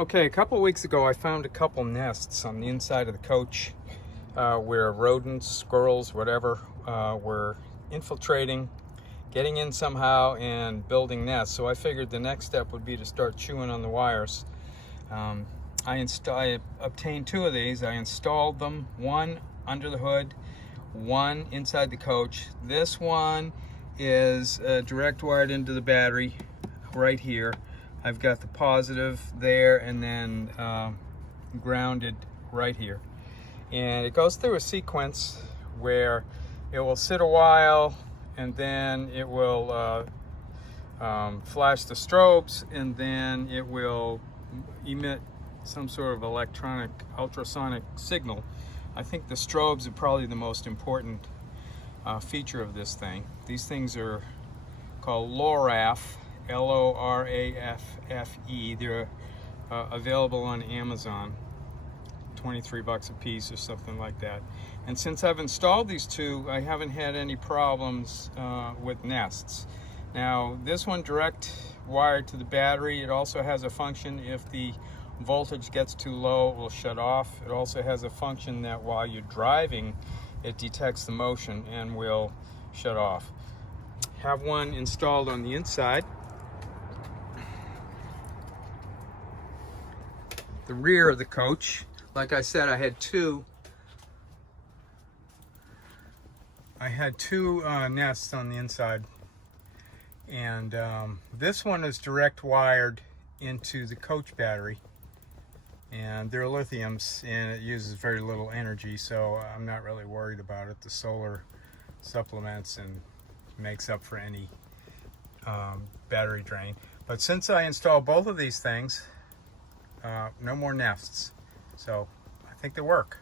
Okay, a couple of weeks ago I found a couple nests on the inside of the coach where rodents, squirrels, whatever, were infiltrating, getting in somehow and building nests. So I figured the next step would be to start chewing on the wires. I obtained two of these. I installed them, one under the hood, one inside the coach. This one is direct wired into the battery right here. I've got the positive there and then grounded right here. And it goes through a sequence where it will sit a while and then it will flash the strobes, and then it will emit some sort of electronic ultrasonic signal. I think the strobes are probably the most important feature of this thing. These things are called Loraffe, Loraffe. They're available on Amazon, 23 bucks a piece or something like that. And since I've installed these two, I haven't had any problems with nests. Now, this one direct wired to the battery. It also has a function, if the voltage gets too low, it will shut off. It also has a function that while you're driving, it detects the motion and will shut off. Have one installed on the inside. The rear of the coach, like I said, I had two nests on the inside, and this one is direct wired into the coach battery, and they're lithiums and it uses very little energy, so I'm not really worried about it. The solar supplements and makes up for any battery drain. But since I installed both of these things, no more nests, so I think they work.